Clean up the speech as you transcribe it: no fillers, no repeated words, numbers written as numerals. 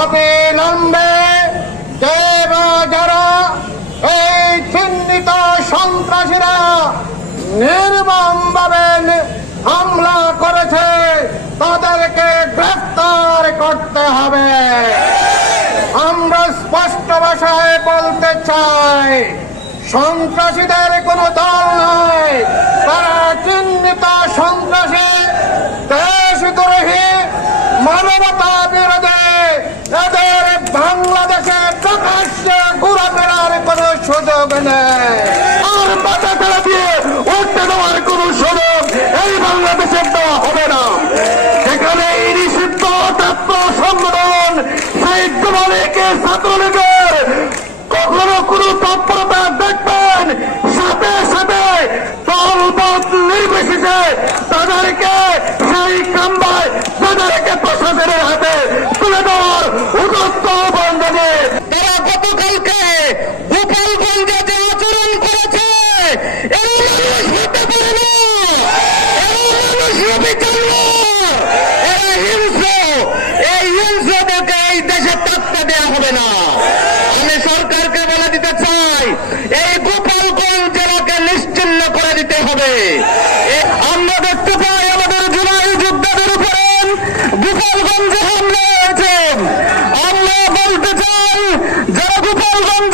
অবিলম্বে যে বা যারা এই চিহ্নিত সন্ত্রাসীরা নির্মমভাবে হামলা করেছে তাদেরকে গ্রেফতার করতে হবে। আমরা স্পষ্ট ভাষায় বলতে চাই, সন্ত্রাসীদের কোনো দল নাই, তারা চিহ্নিত সন্ত্রাসী, দেশদ্রোহী, মানবতা বিরোধী। এদের বাংলাদেশে প্রকাশ্যে ঘোরাফেরার কোনো সুযোগ নেই, আর মাথা ফেলা দিয়ে উঠতে দেওয়ার কোনো সুযোগ এই বাংলাদেশে দেওয়া হবে না। যেখানে এই নিষিদ্ধ ছাত্র সংগঠন সাহিত্য বলেকে ছাত্রলীগের কখনো কোনো তৎপরতা দেখবেন, সাথে সাথে দলমত নির্বিশেষে তাদেরকে সেই কাম্বায় তাদেরকে প্রশাসনের হাতে তুলে দেওয়ার উদ্যত বন্ধনে তারা গতকালকে গোপালগঞ্জে যে আচরণ করেছে এই মানুষ হতে পারে না, এই মানুষ রবিচন্দ্র, এরা হিংস্র, এই হিংস্রদেরকে এই দেশে থাকতে দেওয়া হবে না। আমি সরকারকে বলে দিতে চাই, এই গোপালগঞ্জ জেলাকে নিশ্চিহ্ন করে দিতে হবে। আমরা দেখতে পাই আমাদের জুলাই যোদ্ধাদের উপরে গোপালগঞ্জে হামলা হয়েছে। আমরা বলতে চাই, যারা গোপালগঞ্জ